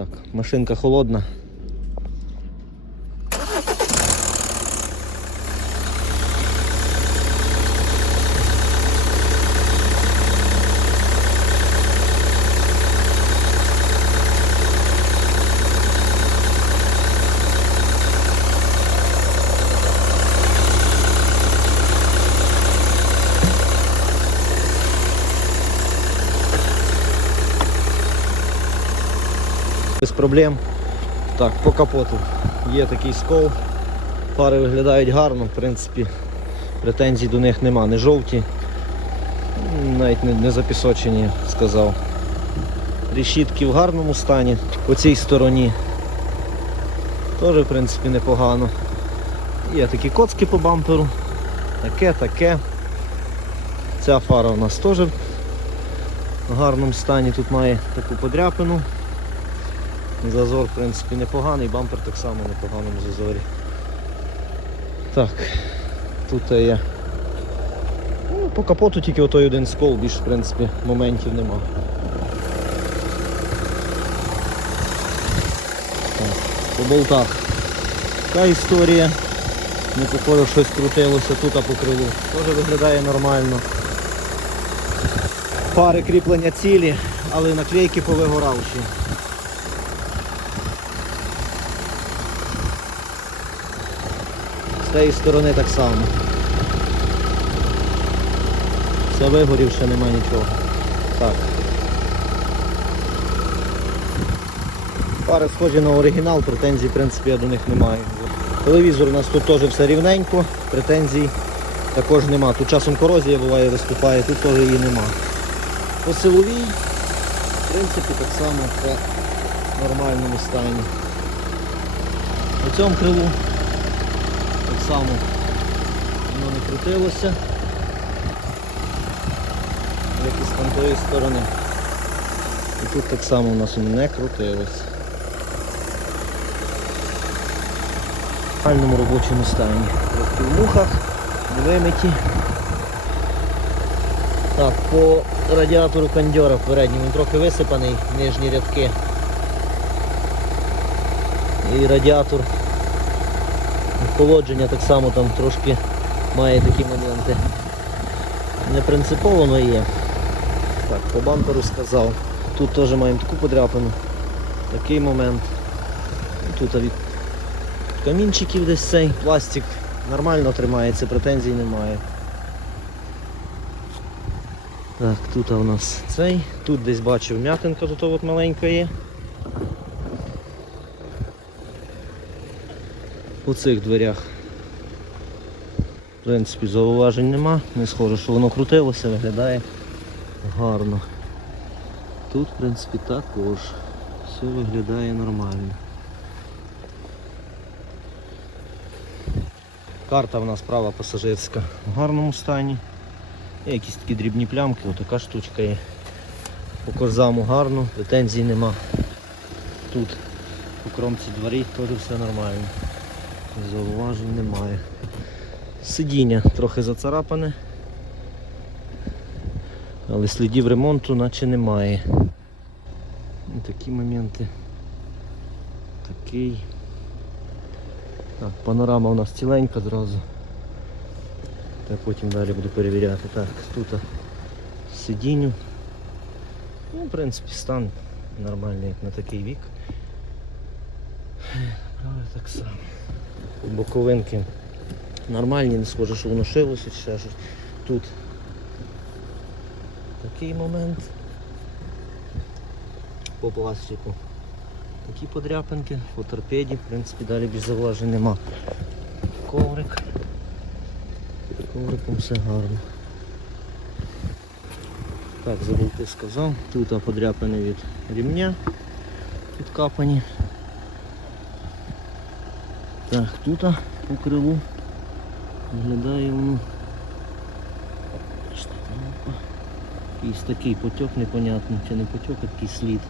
Так, машинка холодна. Проблем. Так, по капоту є такий скол. Фари виглядають гарно, в принципі, претензій до них нема, не жовті, навіть не, не запісочені, сказав. Решітки в гарному стані по цій стороні. Теж, в принципі, непогано. Є такі коцки по бамперу. Таке, таке. Ця фара у нас теж в гарному стані. Тут має таку подряпину. Зазор, в принципі, непоганий, бампер так само непоганому зазорі. Так, тут є. Ну, по капоту тільки отой один скол, більш в принципі моментів нема. Так, по болтах. Така історія. Не походу щось крутилося тут а по криву. Теж виглядає нормально. Пари кріплення цілі, але наклейки повигоравші. З тієї сторони так само. Все вигорів, ще нема нічого. Так. Пари схожі на оригінал, претензій в принципі я до них не маю. Телевізор у нас тут теж все рівненько, претензій також нема. Тут часом корозія буває виступає, тут теж її нема. По силовій, в принципі, так само все в нормальному стані. На цьому крилу так само воно не крутилося, як і з тамтої сторони. І тут так само у нас не крутилося. В нормальному робочому стані. В мухах, вимиті. Так, по радіатору кондьора передньому він трохи висипаний, нижні рядки. І радіатор охолодження так само там трошки має такі моменти. Не принципово, але є. Так, по бамперу сказав. Тут теж маємо таку подряпину. Такий момент. Тут від камінчиків десь цей пластик нормально тримається, претензій немає. Так, тут у нас цей. Тут десь бачив м'ятинка, тут от маленька є. У цих дверях. В принципі, зауважень нема, не схоже, що воно крутилося, виглядає гарно. Тут, в принципі, також все виглядає нормально. Карта в нас права пасажирська в гарному стані. Є якісь такі дрібні плямки, отака штучка є. По корзаму гарно, претензій нема. Тут по кромці дворі теж все нормально. Зауважень немає. Сидіння трохи зацарапане, але слідів ремонту наче немає. Такі моменти. Такий. Так, панорама у нас ціленька зразу. Та потім далі буду перевіряти. Так, тут сидінню. Ну, в принципі, стан нормальний, на такий вік. Правда так само. Боковинки нормальні, не схоже, що воно шилося чи ще щось. Тут такий момент. По пластику. Такі подряпинки, по торпеді, в принципі, далі більш зауважень нема. Коврик. Ковриком все гарно. Так, забув ти сказав. Тут подряпини від рівня підкапані. Так, тут по криву виглядає воно. Якийсь такий потік непонятний, чи не потік, а такий слід.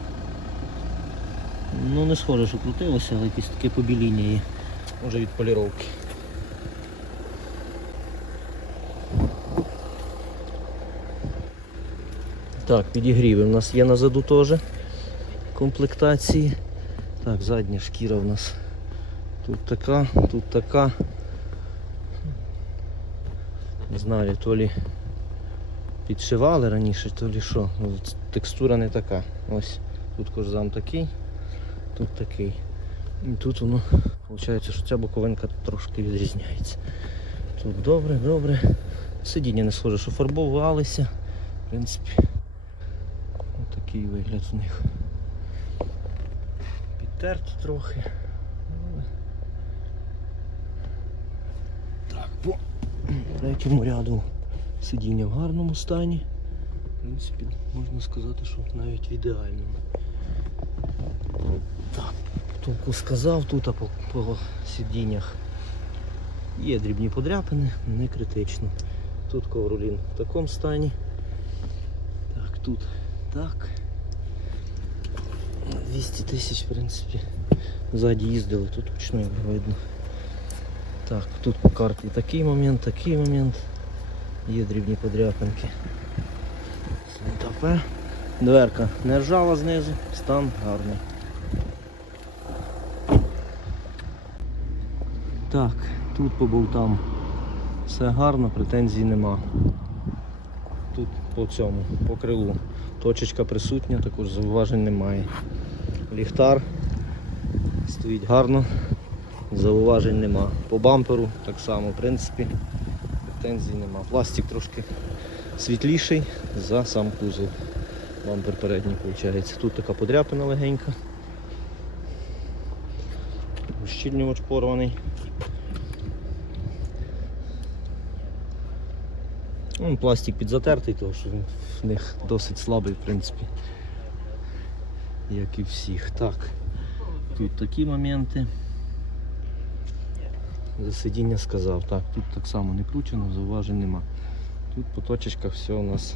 Ну не схоже, що крутилося, але якесь таке побіління є. Може від поліровки. Так, підігріви у нас є назаду теж комплектації. Так, задня шкіра в нас тут така, тут така. Не знаю, то лі підшивали раніше, то лі що. Ну, Текстура не така. Ось тут кожзам такий, тут такий. І тут воно, виходить, що ця боковинка трошки відрізняється. Тут добре, добре. Сидіння не схоже, що фарбувалися. В принципі, такий вигляд у них. Підтерті трохи. Але- Так, по третьому ряду сидіння в гарному стані. В принципі, можна сказати, що навіть в ідеальному. Так, толку сказав тут а по, по сидіннях. Є дрібні подряпини, не критично. Тут ковролін в такому стані. Так, тут так. 200 тисяч, в принципі. Ззаді їздили, тут точно видно. Так, тут по карті такий момент, такий момент. Є дрібні подряпинки. П. Дверка не ржава знизу, стан гарний. Так, тут по болтам все гарно, претензій нема. Тут по цьому, по крилу. Точечка присутня, також зауважень немає. Ліхтар стоїть гарно, зауважень нема. По бамперу так само, в принципі, претензій нема. Пластик трошки світліший за сам кузов. Бампер передній виходить. Тут така подряпина легенька. Ущільнювач порваний. Пластик підзатертий, тому що в них досить слабий, в принципі. Як і всіх. Так. Тут такі моменти. За сидіння сказав. Так, тут так само не кручено, зауважень нема. Тут по точечках все у нас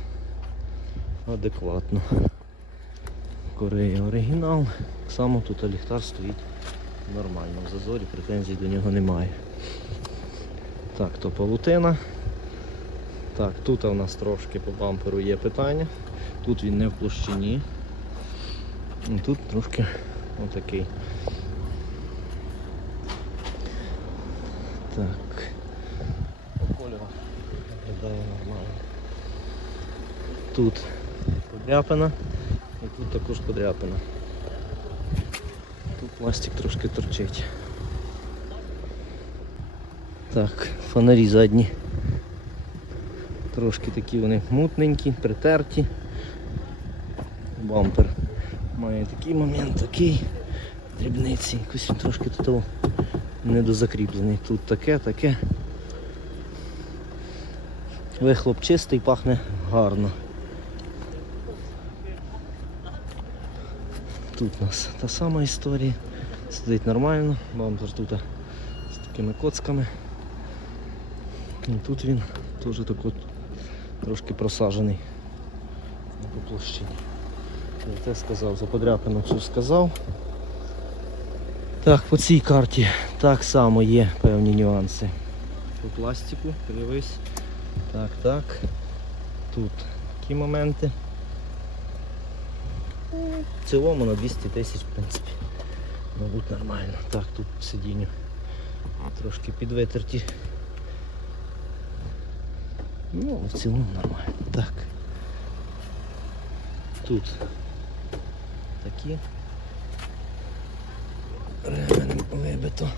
адекватно. Корея оригінал. Так само тут ліхтар стоїть нормально. В зазорі претензій до нього немає. Так, то павутина. Так, тут у нас трошки по бамперу є питання. Тут він не в площині. Тут трошки отакий. Так. По кольору виглядає нормально. Тут подряпина і тут також подряпина. Тут пластик трошки торчить. Так, фонарі задні. Трошки такі вони мутненькі, притерті. Бампер має такий момент, такий. Дрібниці, якось трошки тут того недозакріплений. Тут таке, таке. Вихлоп чистий, пахне гарно. Тут у нас та сама історія. Сидить нормально, бампер тут з такими коцками. І тут він теж так от трошки просаджений по площині. Те сказав, за подряпину цю сказав. Так, по цій карті так само є певні нюанси. По пластику, дивись. Так, так. Тут такі моменти. В цілому на 200 тисяч, в принципі, мабуть, нормально. Так, тут по сидінню трошки підвитерті. Ну, в цілому нормально. Так. Тут такі. Ременем вибито.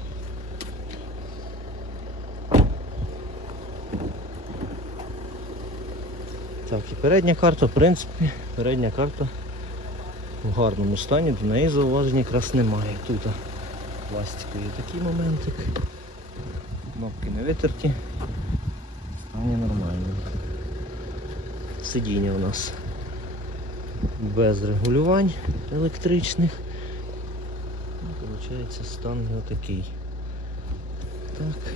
Так, і передня карта, в принципі, передня карта в гарному стані, до неї зауважень якраз немає. Тут пластикові такі моментик. Кнопки не витерті. Стані нормально. Сидіння у нас без регулювань електричних. Получається стан його такий. Так.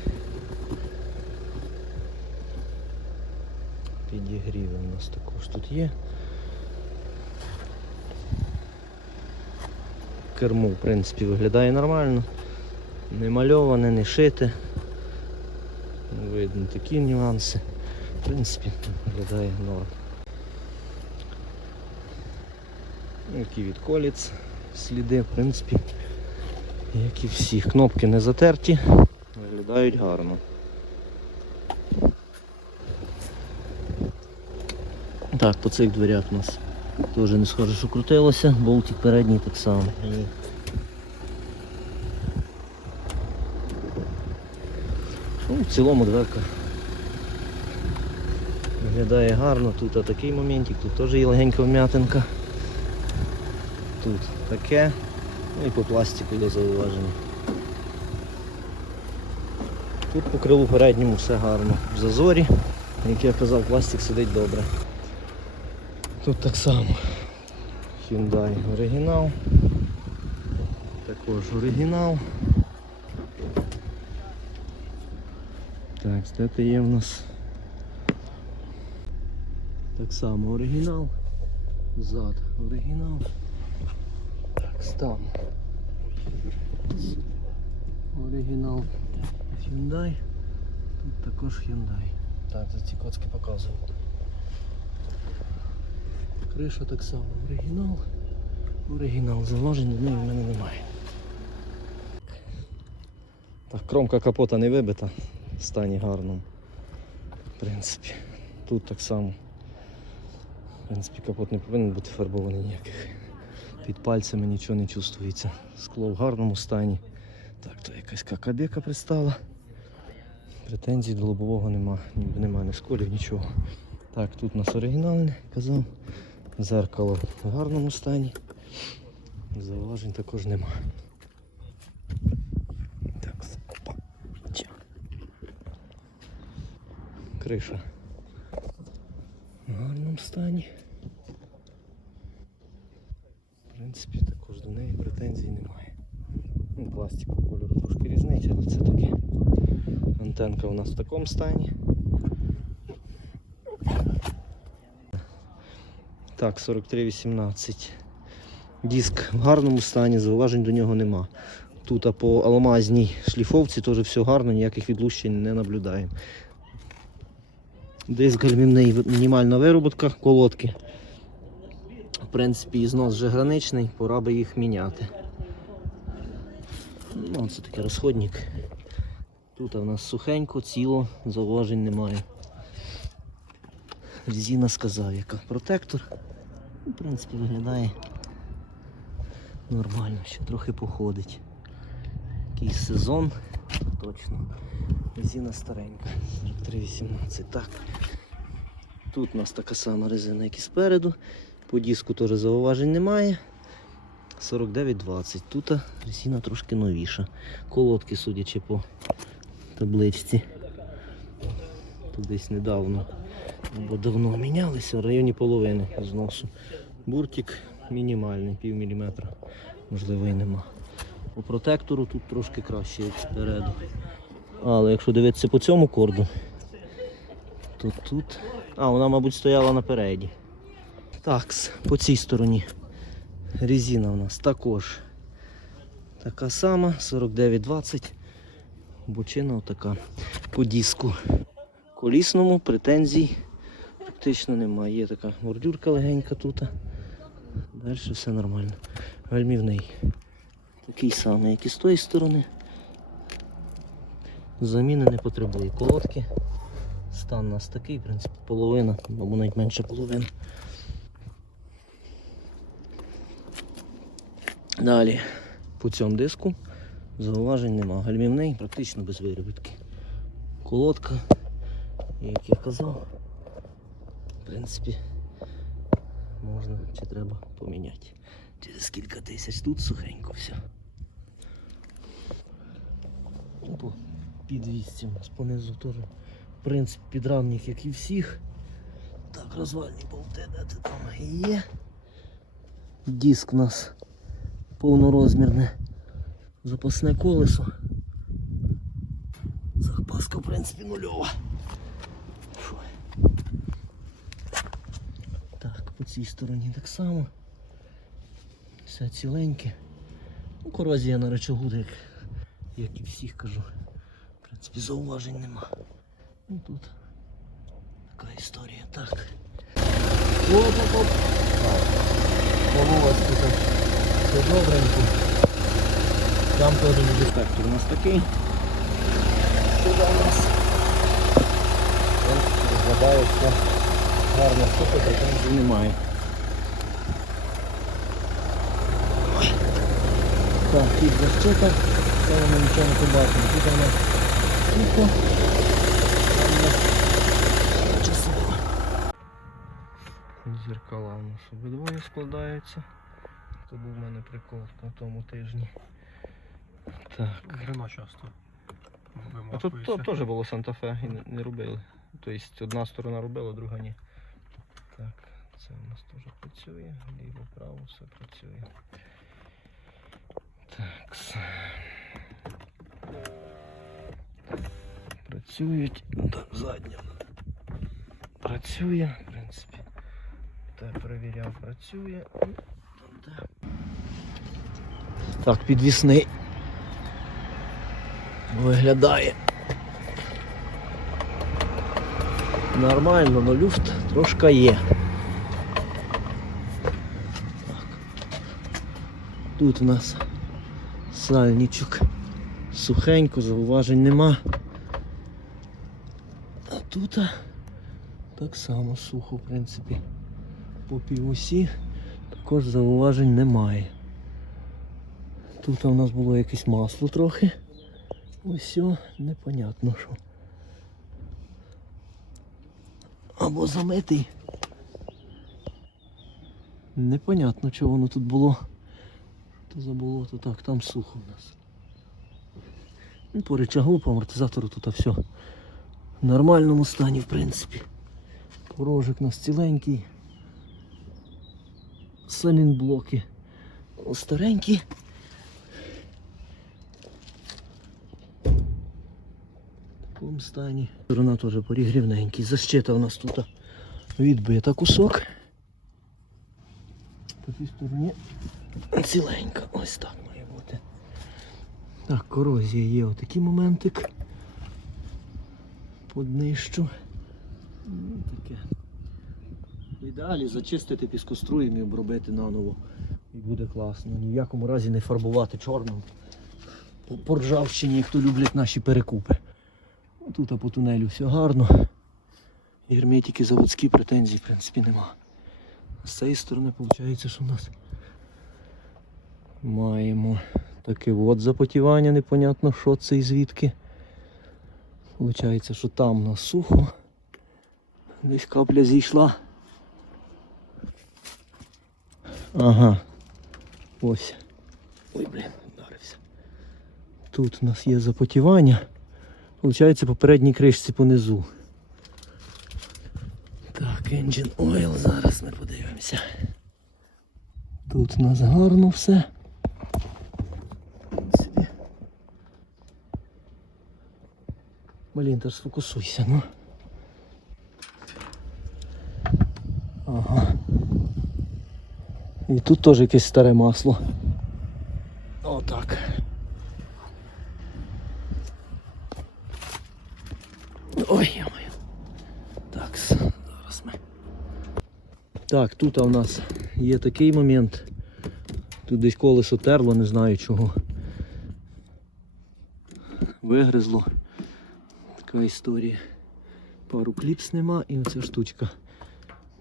Підігріви у нас також тут є. Кермо, в принципі, виглядає нормально. Не мальоване, не шите. Видно такі нюанси. В принципі, виглядає норм. Ну, Які від коліц сліди, в принципі, Як і всі, кнопки не затерті, виглядають гарно. Так, по цих дверях у нас теж не схоже, що крутилося, болтик передній так само. Ну, в цілому дверка виглядає гарно, тут такий моментик, тут теж є легенька вм'ятинка. Тут таке, ну і по пластику є зауваження. Тут по крилу передньому все гарно. В зазорі, як я казав, пластик сидить добре. Тут так само. Hyundai оригінал. Також оригінал. Так, де це є в нас? Так само оригінал. Зад оригінал. Так, стан. Оригінал Hyundai. Тут також Hyundai. Так, за ці коцки показую. Криша так само оригінал. Оригінал заложень, в неї в мене немає. Так, кромка капота не вибита, в стані гарному. В принципі, тут так само. В принципі, капот не повинен бути фарбований ніяких. Під пальцями нічого не чувствується. Скло в гарному стані. Так, то якась какадека пристала. Претензій до лобового нема, ніби нема ні сколів, нічого. Так, тут у нас оригінальне, казав. Зеркало в гарному стані. Зауважень також нема. Так, опа. Ча. Криша. В гарному стані. В принципі, також до неї претензій немає. Ну, пластику кольору трошки різниця, але це таке. Антенка у нас в такому стані. Так, 4318. Диск в гарному стані, зауважень до нього нема. Тут по алмазній шліфовці теж все гарно, ніяких відлущень не наблюдаємо. Диск гальмівний мінімальна вироботка, колодки. В принципі, ізнос вже граничний, пора би їх міняти. Ну, це такий розходник. Тут у нас сухенько, ціло, зауважень немає. Резина сказав, яка протектор. В принципі, виглядає нормально, ще трохи походить. Якийсь сезон, точно. Резина старенька. 4318. Так. Тут у нас така сама резина, як і спереду. По диску теж зауважень немає. 49,20. Тут резина трошки новіша. Колодки, судячи по табличці. Тут десь недавно або давно мінялися в районі половини зносу. Буртик мінімальний, пів міліметра, можливо і нема. По протектору тут трошки краще, як спереду. Але якщо дивитися по цьому корду, то тут. А, вона, мабуть, стояла напереді. Так, по цій стороні. Резина у нас також така сама, 49,20. Бочина отака по диску. Колісному претензій практично немає. Є така бордюрка легенька тут. Далі все нормально. Гальмівний такий самий, як і з тої сторони. Заміни не потребує. Колодки. Стан у нас такий, в принципі, половина, або навіть менше половини. Далі по цьому диску зауважень нема. Гальмівний практично без виробітки. Колодка, як я казав, принципі, можна чи треба поміняти. Через кілька тисяч тут сухенько все. По підвісці у нас понизу теж. В принципі, підрамник, як і всіх. Так, розвальні болти, де це там є. Диск у нас повнорозмірне запасне колесо. Запаска, в принципі, нульова. Фу. Так, по цій стороні так само. Все ціленьке. Ну, корозія на речогу, як, як і всіх кажу. В принципі, зауважень нема. Ну тут така історія. Так. Оп-оп-оп. Так. Тут все добренько. Там теж дефектор у нас такий. Туди у нас. В все гарно, претензій немає. Так, під защита, це ми нічого не побачимо. Тут у нас сухо. Там у нас часово. Зеркала у нас обидвоє складаються. Це був у мене прикол на тому тижні. Так. Грено часто. А тут теж було Санта-Фе і не, не робили. Тобто одна сторона робила, друга ні. Так, це у нас теж працює. Ліво, право, все працює. Так. Працюють. Задня. Працює, в принципі. Те перевіряв, працює. Так, підвісний. Виглядає. Нормально, але люфт трошки є. Так. Тут у нас сальничок. Сухенько, зауважень нема. А тут так само сухо, в принципі. По півосі також зауважень немає. Тут у нас було якесь масло трохи. Ось о, непонятно що. Або замитий. Непонятно, чого воно тут було. То за болото, так, там сухо у нас. Ну, по рычагу, по амортизатору тут все в нормальному стані, в принципі. Порожик у нас ціленький. Салінблоки старенькі. В такому стані. Сторона теж порігрівненький. Защита у нас тут відбита кусок. По цій стороні ціленька. Ось так має бути. Так, корозія є отакий моментик. Поднищу. Ну, таке. В ідеалі зачистити піскоструєм і обробити наново. І буде класно. Ні в якому разі не фарбувати чорним. По- По ржавчині, хто люблять наші перекупи. Тут а по тунелю все гарно. Герметики заводські претензій, в принципі, нема. З цієї сторони виходить, що в нас маємо таке от запотівання, непонятно що це і звідки. Виходить, що там у нас сухо. Десь капля зійшла. Ага. Ось. Ой, блін, вдарився. Тут у нас є запотівання. Получається по передній кришці понизу. Так, engine oil, зараз ми подивимося. Тут у нас гарно все. Блін, та сфокусуйся, ну. Ага. І тут теж якесь старе масло. Отак. Ой, я-моє. Так, зараз ми. Так, тут у нас є такий момент. Тут десь колесо терло, не знаю чого. Вигризло. Така історія. Пару кліпс нема і оця штучка.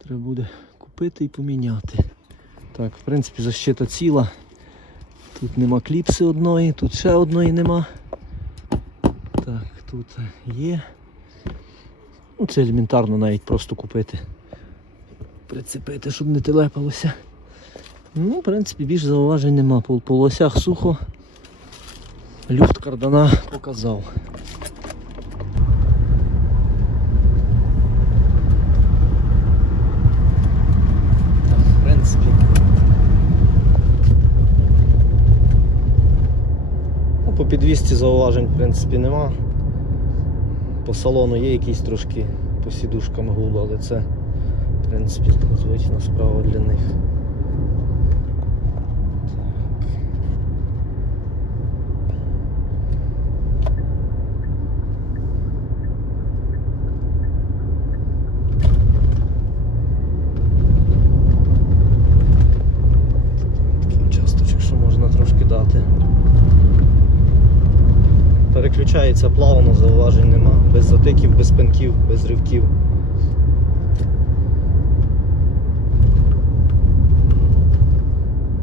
Треба буде купити і поміняти. Так, в принципі, защита ціла. Тут нема кліпси одної, тут ще одної нема. Так, тут є. Ну, це елементарно навіть просто купити. Прицепити, щоб не телепалося. Ну, в принципі, більш зауважень нема. По, по лосях сухо. Люфт кардана показав. Ну, по підвісці зауважень, в принципі, нема. По салону є якісь трошки по сідушкам гулу, але це, в принципі, звична справа для них. Такий участочок, що можна трошки дати. Переключається плавно, зауважень нема. Без затиків, без пинків, без ривків.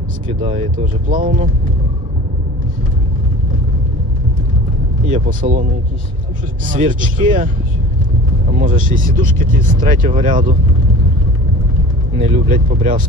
Скидає теж плавно. Є по салону якісь Свірчки. А може ще й сідушки ті з третього ряду не люблять принципі,